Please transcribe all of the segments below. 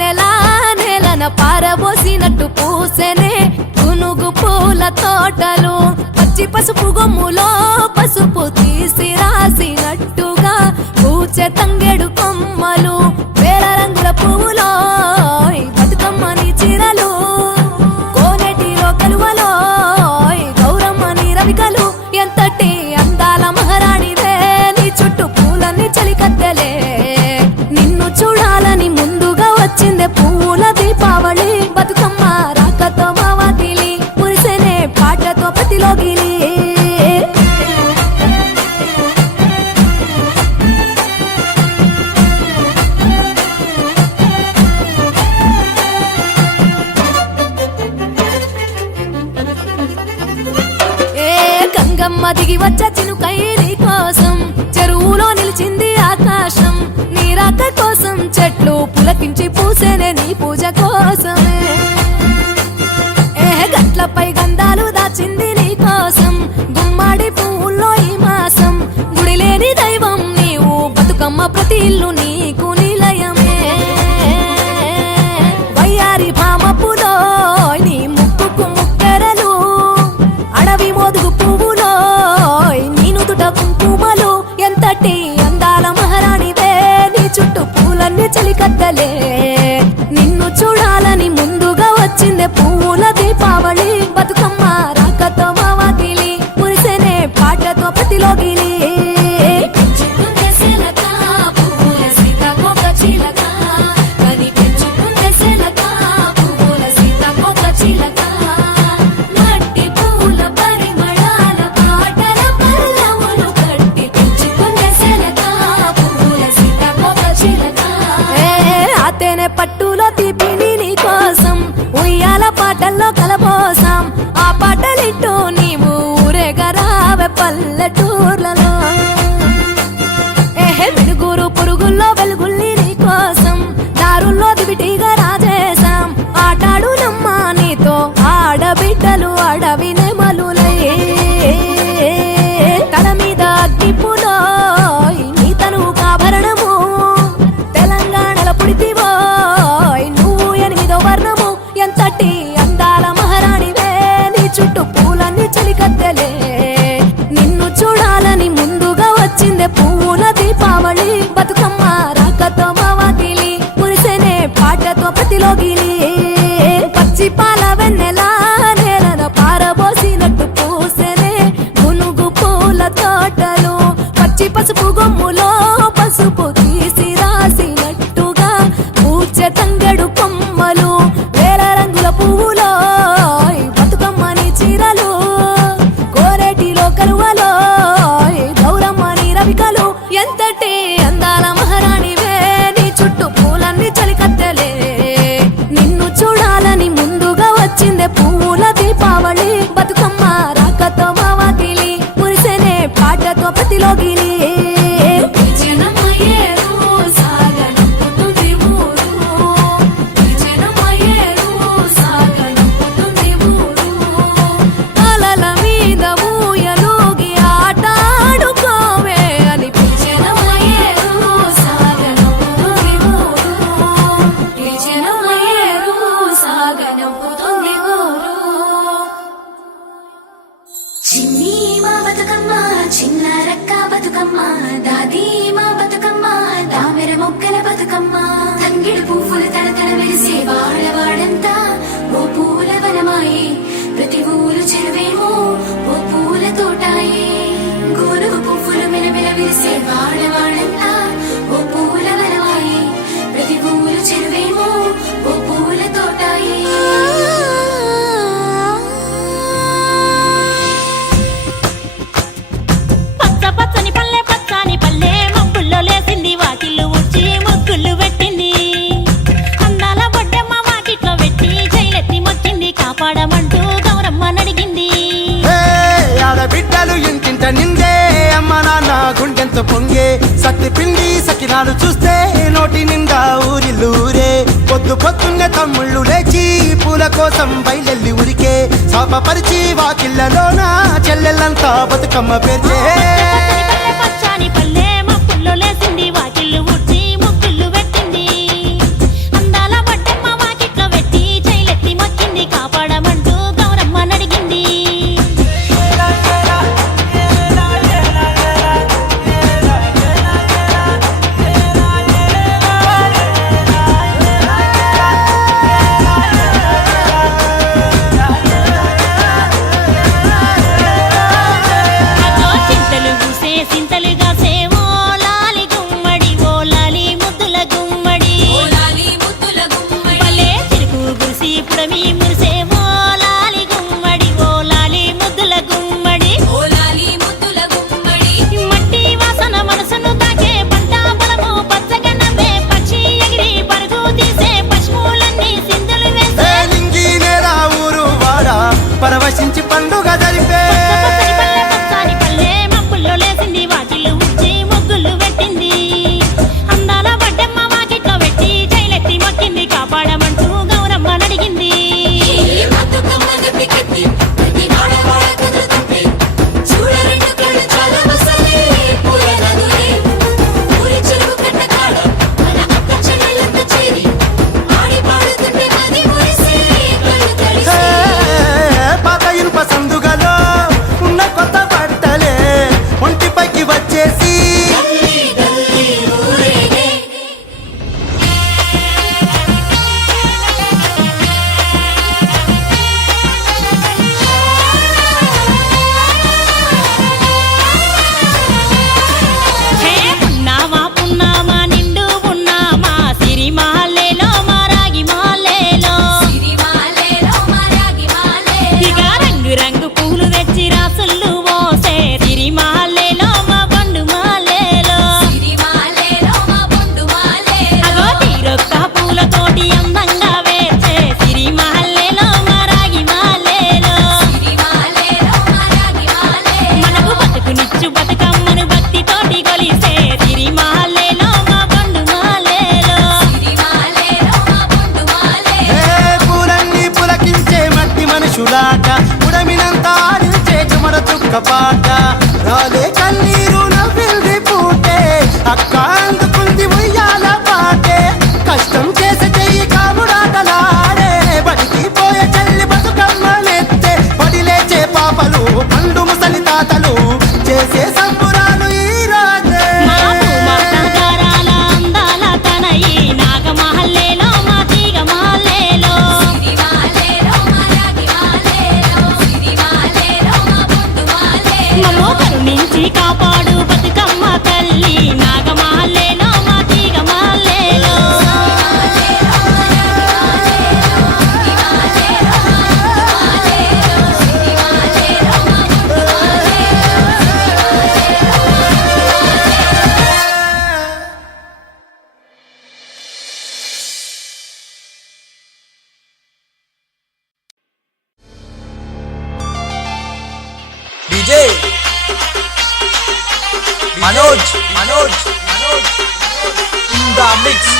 వెన్నెలా నేలన పారబోసినట్టు పూసెనే గునుగు పూల తోటలు పచ్చి పసుపు గొమ్ములో పసుపు తీసి రాసినట్టుగా పూచె తంగెడు కొమ్మలు వేల రంగుల పువ్వులో బతుకమ్మని చీరలు కోనేటిలో కలువలో గౌరమ్మని రవికలు ఎంతటి అందాల మహారాణిదే నీ చుట్టూ పూలన్నీ చలికత్తెలే నిన్ను చూడాలని ముందుగా వచ్చిందే పూల దీపావళి బతుకమ్మ రాకతో మావాతిలి మురిసెనే పాటతో ప్రతిలోగిలి గంగమ్మ దిగి వచ్చ చినుకై నీ కోసం చెరువులో నిలిచింది ఆకాశం నీ రాక కోసం చెట్లు పులకించి పూసేనే నీ పూజ కోసమే గట్లపై గంధాలు దాచింది నీ కోసం గుమ్మాడి పువ్వుల్లో ఈ మాసం గుడి లేని దైవం నీవు బతుకమ్మ ప్రతి ఇల్లు నీకు నిలయమే వయ్యారి భామపులో నీ ముక్కుకు ముక్కెరలు అడవి మోదుగు పువ్వులో నీనుదుట కుంకుమలు ఎంతటి అందాల మహారాణిదే నీ చుట్టూ పూలన్నీ చలికత్తలే నిన్ను చూడాలని ముందుగా వచ్చిందే పూల దీపావళి బతుకమ్మ రాకతో మావాతిలి మురిసెనే పాటతో ప్రతిలోగిలి పట్టులో తీపిని నీ కోసం ఉయ్యాల పాటల్లో కలపోసాం ఆ పాటలిట్టు నీవు ఊరేగరావే పల్లెటూర్లలో వెలుగురు పురుగుల్లో వెలుగుల్ని నీ కోసం దారుల్లో దివిటిగా రాజేశాం ఆటాడు నమ్మా నీతో ఆడబిడ్డలు అడవి నెమలులై తల మీద అగ్గిపులో నీ తనువు కాభరణము తెలంగాణలో పుడితివో ఎంతటి అందాల మహారాణివే నీ చుట్టూ పూలన్నీ చలికత్తెలే నిన్ను చూడాలని ముందుగా వచ్చిందే పూల దీపావళి బతుకమ్మ రాకతో మావాతిలి మురిసెనే పాటతో ప్రతిలోగిలి పచ్చి పాల వెన్నెలా నేలన పారబోసినట్టు పూసెనే గునుగు పూల తోటలు పచ్చి పసుపు గొమ్ములో పసుపు తీసి రాసినట్టుగా పూచె తంగెడు కొమ్మలు పువ్వులో బతుకమ్మని చీరలు కోరేటిలో కలువలో గౌరమ్మని రవికలు ఎంతటి అందాల మహారాణివే నీ చుట్టూ పూలన్నీ చలికత్తెలే నిన్ను చూడాలని ముందుగా వచ్చిందే పూల దీపావళి బతుకమ్మ రాకతో మావాతిలి మురిసెనే పాటతో ప్రతిలోగిలి పొంగే సత్తి పిండి సకినాలు చూస్తే నోటి నిండా ఊరిల్లూరే పొద్దు పొద్దున్నే తమ్ముళ్ళు లేచి పూల కోసం బయలెల్లి ఉరికే శాపపరిచి వాకిళ్ళలోన చెల్లెళ్ళంతా బతుకమ్మ పేర్చే పల్లె మా పుల్లో లేసింది వాకిళ్ళు ఊడ్చి ముగ్గులు పెట్టింది అందాల పాట రాలే కన్నీరు నవ్వింది పూటే అక్క అందుకుంది ఉయ్యాల పాటే కష్టం చేసే చెయ్యి కాముడాటలాడే బడికి పోయే చెల్లి బతుకమ్మనెత్తే బడి లేచే పాపలు పండు ముసలి తాతలు చేసే సంబురాలు ఈ రాజే మాపుమాటగారాల అందాల తనయి నాగమహల్లేలో మా తీగ మహల్లేలో మమ్మో కరుణించి కాపాడు బతుకమ్మ తల్లి నాగమహల్లేలో మా తీగ మహల్లేలో DJ Manoj in the mix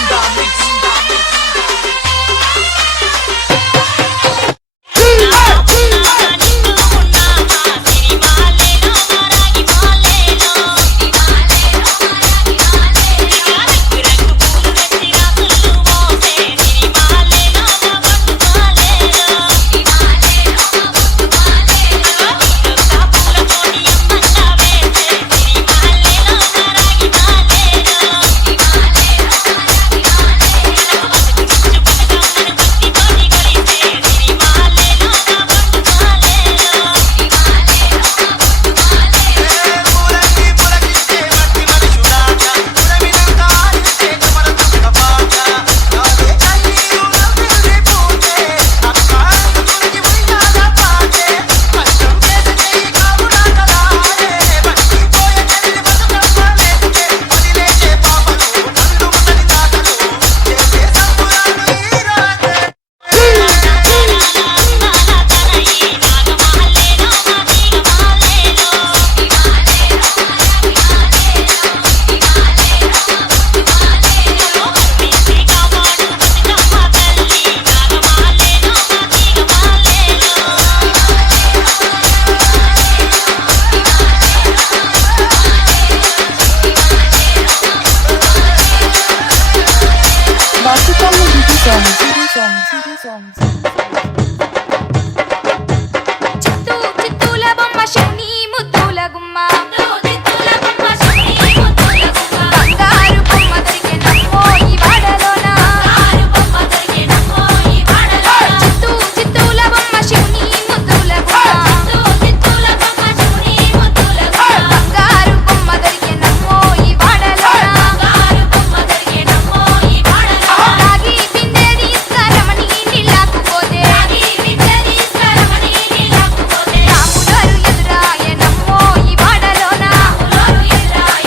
CD songs.